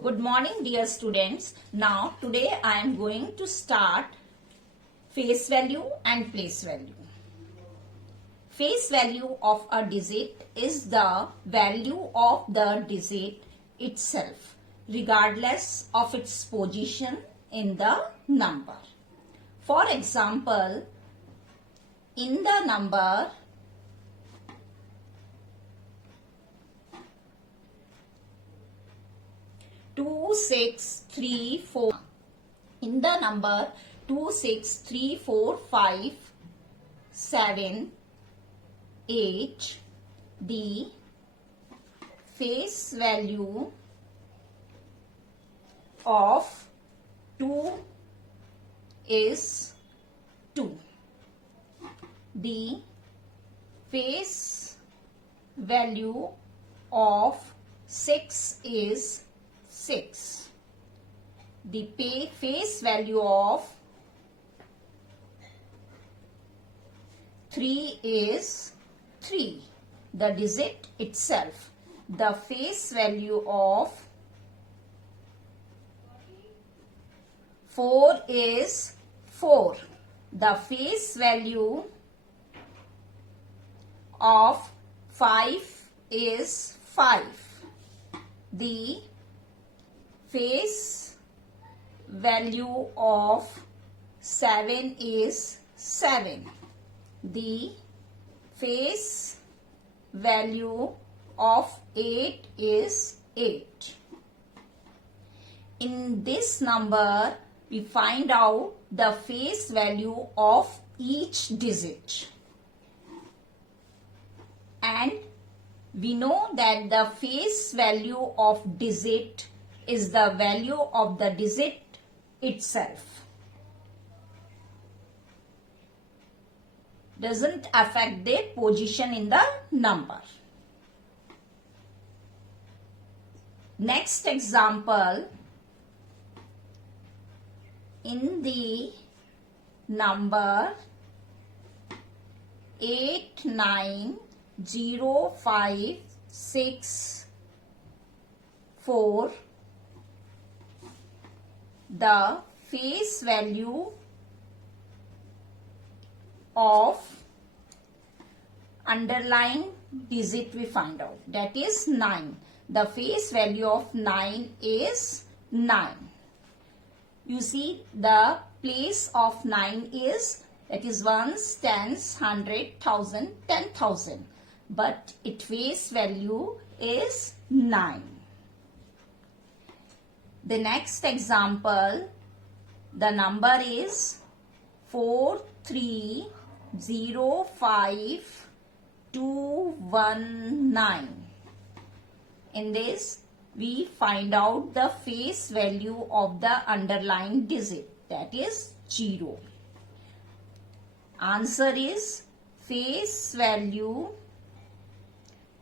Good morning, dear students. Now, today I am going to start face value and place value. Face value of a digit is the value of the digit itself, regardless of its position in the number. For example, in the number 2634, in the number 2634578, the face value of 2 is 2. The face value of 6 is 6. The face value of 3 is 3. The digit itself. The face value of 4 is 4. The face value of 5 is 5. The face value of 7 is 7. The face value of 8 is 8. In this number, we find out the face value of each digit. And we know that the face value of digit is the value of the digit itself. Doesn't affect the position in the number. Next example, in the number 89056 the face value of underlying digit we find out, that is 9. The face value of 9 is 9. You see the place of 9 is, that is ones, tens, 100, 1000, 10,000. But its face value is 9. The next example, the number is 4305219. In this, we find out the face value of the underlying digit, that is 0. Answer is face value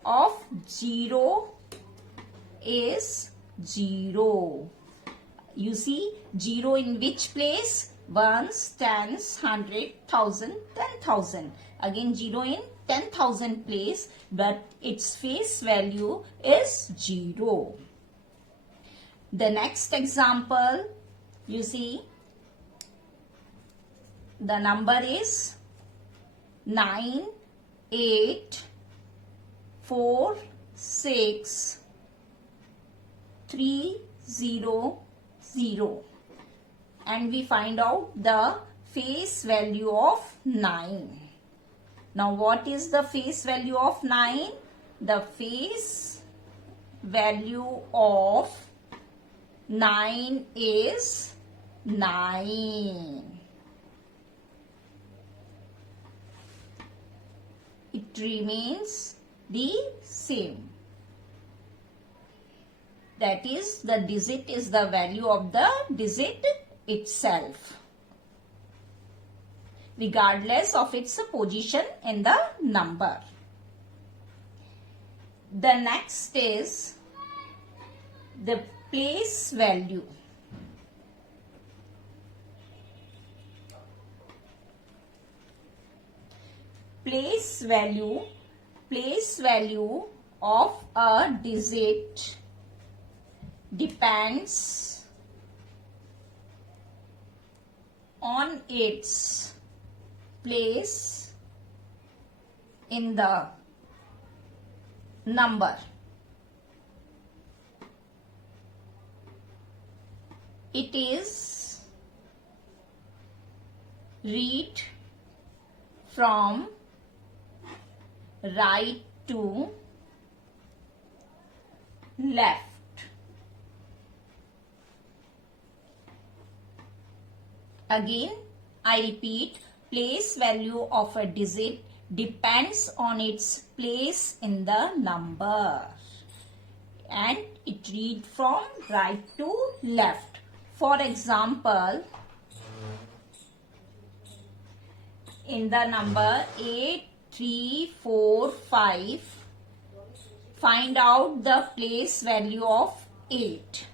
of 0 is 0. You see 0 in which place? Ones, tens, 100, 1000, 10,000. Again 0 in 10,000 place, but its face value is 0. The next example, you see the number is 9846300, and we find out the face value of 9. Now what is the face value of 9? The face value of 9 is 9. It remains the same. That is, the digit is the value of the digit itself, regardless of its position in the number. The next is the place value. Place value of a digit depends on its place in the number. It is read from right to left. Again, I repeat, place value of a digit depends on its place in the number. And it read from right to left. For example, in the number 8345, find out the place value of 8.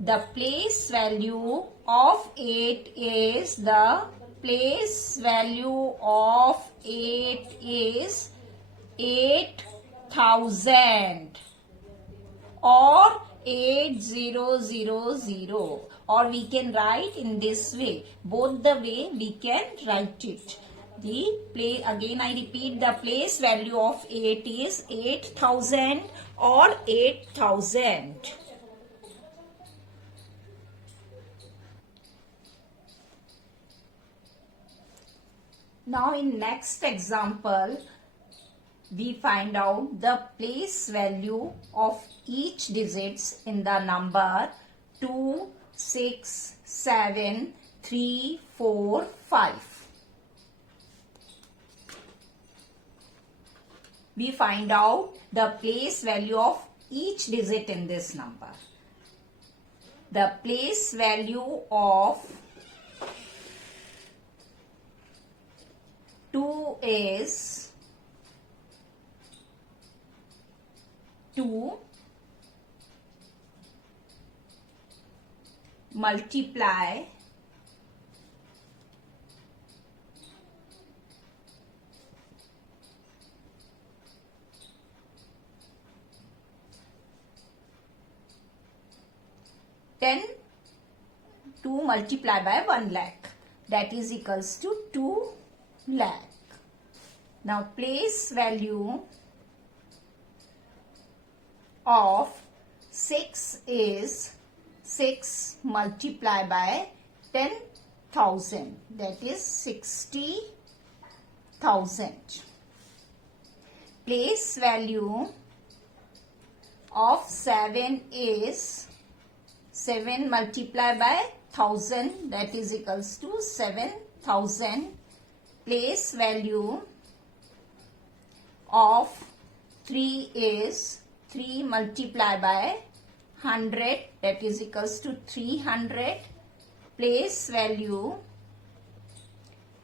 The place value of 8 is the place value of 8 is 8000 or 8000, or we can write in this way. Both the way we can write it. Again I repeat, the place value of 8 is 8000 or 8000. Now in next example, we find out the place value of each digits in the number 2, 6, 7, 3, 4, 5. We find out the place value of each digit in this number. The place value of 2 is 2 multiply 10, 2 multiply by 1 lakh, that is equals to 2 lakh. Now place value of 6 is 6 multiply by 10,000, that is 60,000. Place value of 7 is 7 multiply by 1000, that is equals to 7,000. Place value of 3 is 3 multiply by 100, that is equals to 300. Place value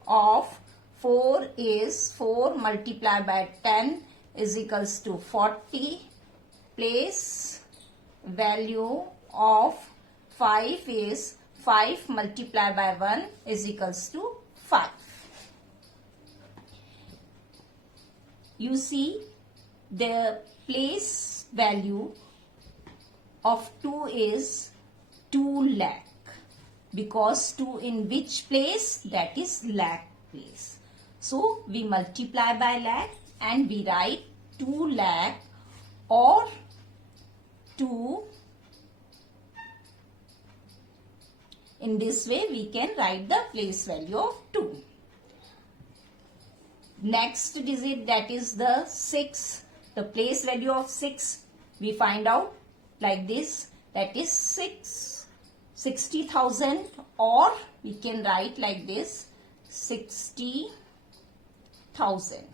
of 4 is 4 multiply by 10 is equals to 40. Place value of 5 is 5 multiply by 1 is equals to 5. You see, the place value of 2 is 2 lakh, because 2 in which place? That is lakh place. So we multiply by lakh and we write 2 lakh, or 2. In this way we can write the place value of 2. Next digit, that is the 6. The place value of 6 we find out like this, that is 60,000, or we can write like this, 60,000.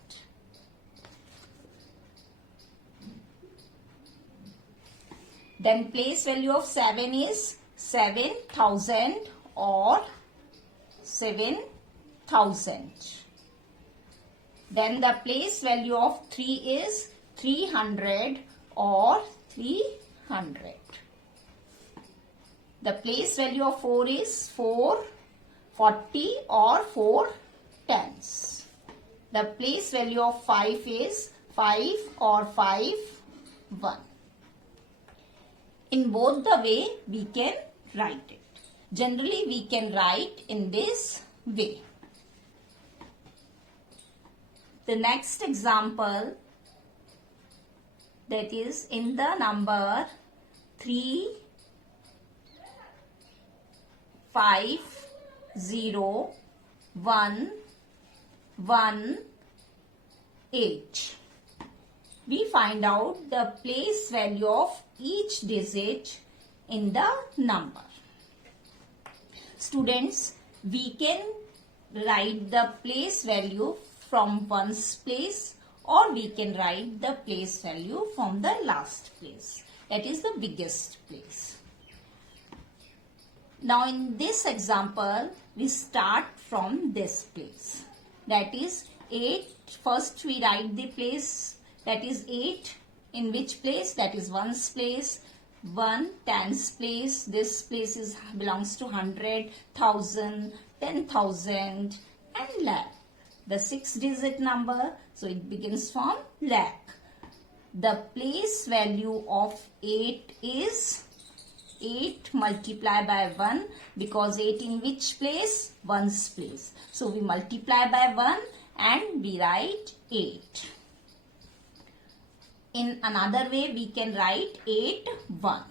Then place value of 7 is 7,000 or 7,000. Then the place value of 3 is 300 or 300. The place value of 4 is 440 or 4 tens. The place value of 5 is 5 or 5 1. In both the way we can write it. Generally we can write in this way. The next example, that is in the number 3, 5, 0, 1, 1, 8. We find out the place value of each digit in the number. Students, we can write the place value from ones place, or we can write the place value from the last place, that is the biggest place. Now in this example, we start from this place, that is 8. First we write the place, that is 8. In which place? That is ones place. 1, tens place. This place belongs to 100, 1000, 10,000 and lakh. The 6-digit number, so it begins from lakh. The place value of 8 is 8 multiplied by 1, because 8 in which place? Ones place. So we multiply by 1 and we write 8. In another way we can write 8, 1.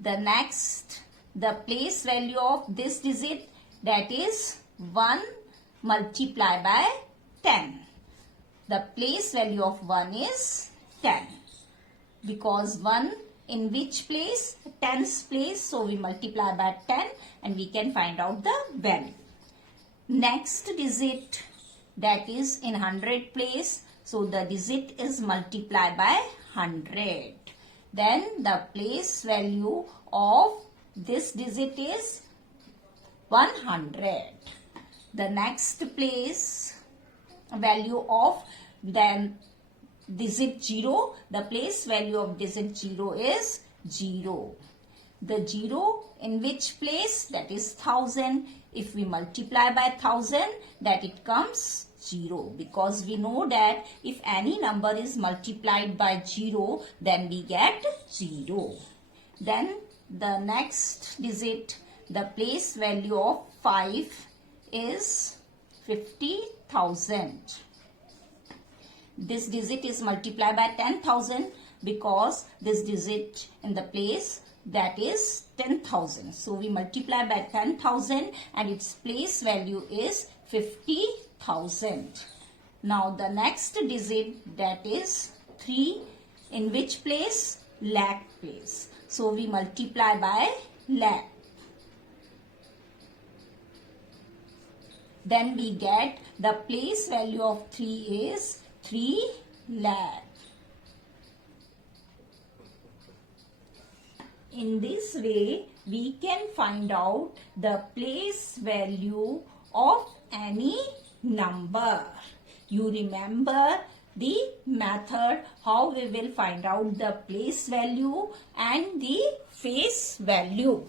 The next, the place value of this digit, that is 1 multiplied by 10. The place value of 1 is 10. Because 1 in which place? Tens place. So we multiply by 10 and we can find out the value. Next digit, that is in 100 place. So the digit is multiplied by 100. Then the place value of this digit is 100. The next place value of then digit 0, the place value of digit 0 is 0. The 0 in which place? That is 1000. If we multiply by 1000, that it comes 0, because we know that if any number is multiplied by 0, then we get 0. Then the next digit, the place value of 5 is 50,000. This digit is multiplied by 10,000 because this digit in the place, that is 10,000. So we multiply by 10,000 and its place value is 50,000. Now the next digit, that is 3, in which place? Lakh place. So we multiply by lakh. Then we get the place value of 3 is 3 lakh. In this way, we can find out the place value of any number. You remember the method how we will find out the place value and the face value.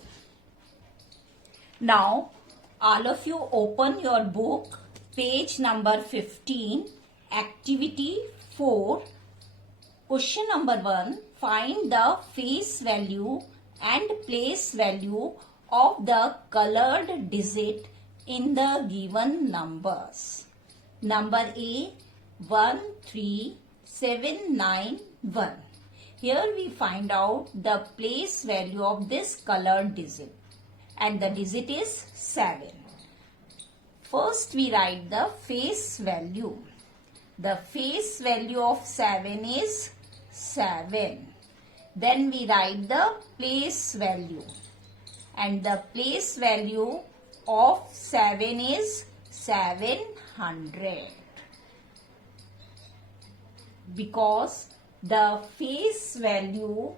Now, all of you open your book, page number 15, activity 4, question number 1. Find the face value and place value of the colored digit in the given numbers. Number A, 13791. Here we find out the place value of this colored digit, and the digit is 7. First we write the face value. The face value of 7 is 7. Then we write the place value, and the place value of 7 is 700. Because the face value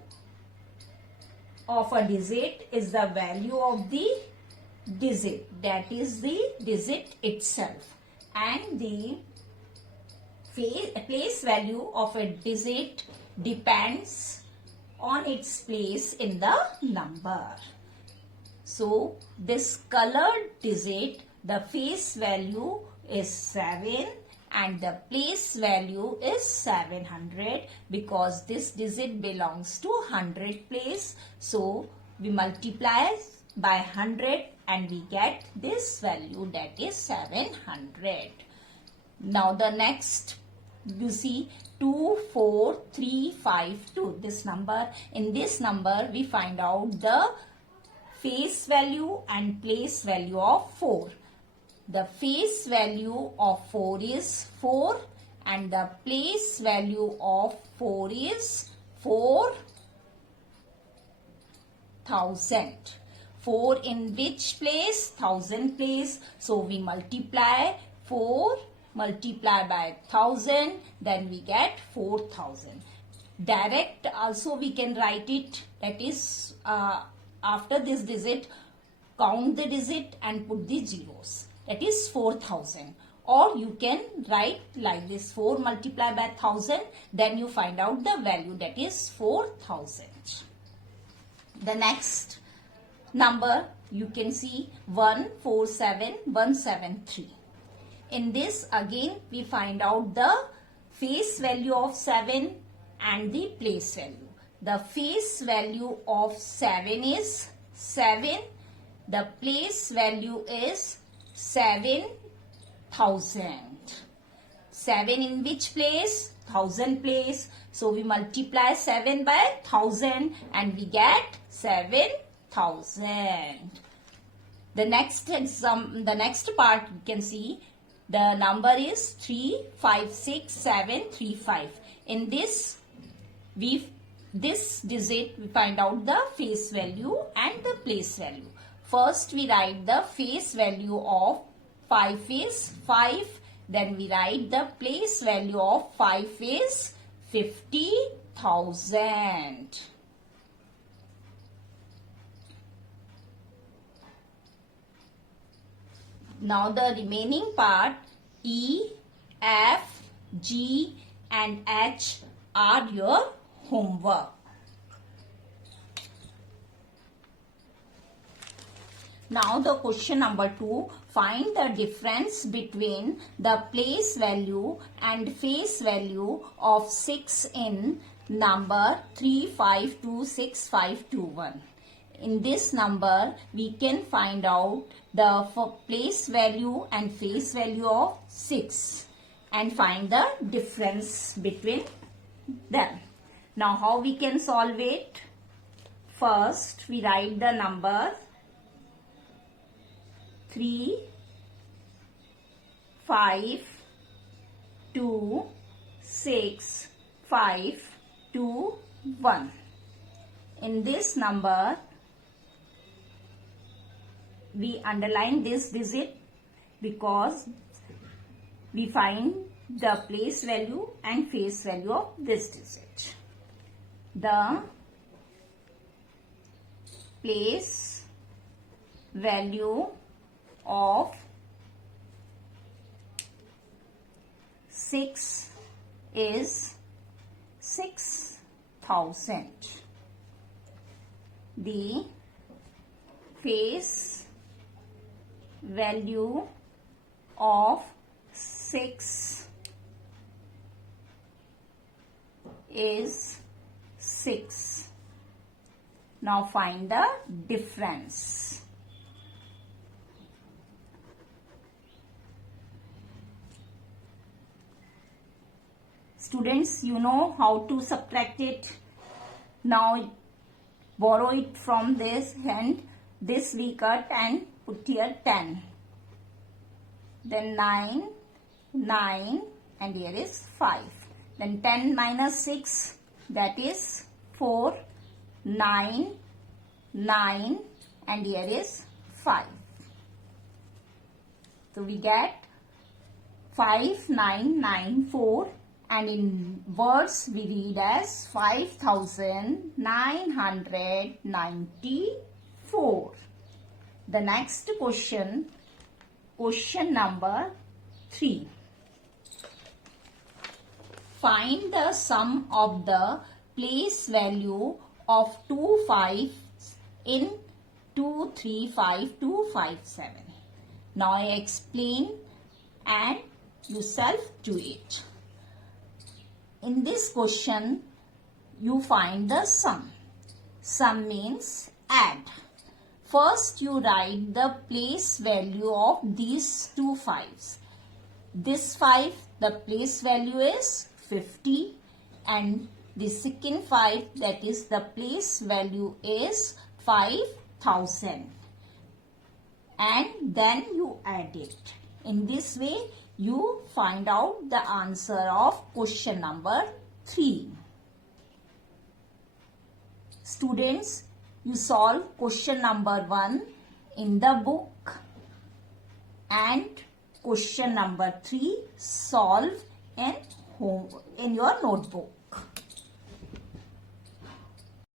of a digit is the value of the digit, that is the digit itself, and the place value of a digit depends on its place in the number. So this colored digit, the face value is 7 and the place value is 700 because this digit belongs to 100 place. So we multiply by 100 and we get this value, that is 700. Now the next, you see 24352, this number. In this number we find out the face value and place value of 4. The face value of 4 is 4 and the place value of 4 is 4000. 4 in which place? 1000 place. So we multiply 4 multiply by 1000, then we get 4000. Direct also we can write it, that is after this digit count the digit and put the zeros, that is 4000. Or you can write like this, 4 multiplied by 1000, then you find out the value, that is 4000. The next number you can see 147173. In this again we find out the face value of 7 and the place value. The face value of 7 is 7. The place value is 7000. 7 in which place? 1000 place. So we multiply 7 by 1000 and we get 7000. The next part you can see the number is 356735. In this digit we find out the face value and the place value. First we write the face value of 5 is 5. Then we write the place value of 5 is 50,000. Now the remaining part E, F, G and H are your homework. Now the question number 2, find the difference between the place value and face value of 6 in number 352651. In this number we can find out the place value and face value of 6 and find the difference between them. Now how we can solve it? First we write the number 3, 5, 2, 6, 5, 2, 1. In this number we underline this digit because we find the place value and face value of this digit. The place value of 6 is 6000. The face value of 6 is 6. Now find the difference. Students, you know how to subtract it. Now borrow it from this hand. This we cut and put here 10. Then 9, 9 and here is 5. Then 10 minus 6, that is 4, 9, 9 and here is 5. So we get 5994 and in words we read as 5994. The next question, question number 3. Find the sum of the place value of 2 5s in 235257. Now I explain and yourself do it. In this question, you find the sum. Sum means add. First, you write the place value of these two 5s. This 5, the place value is 50, and the second 5, that is the place value is 5000. And then you add it. In this way, you find out the answer of question number 3. Students, you solve question number 1 in the book and question number 3 solve in your notebook.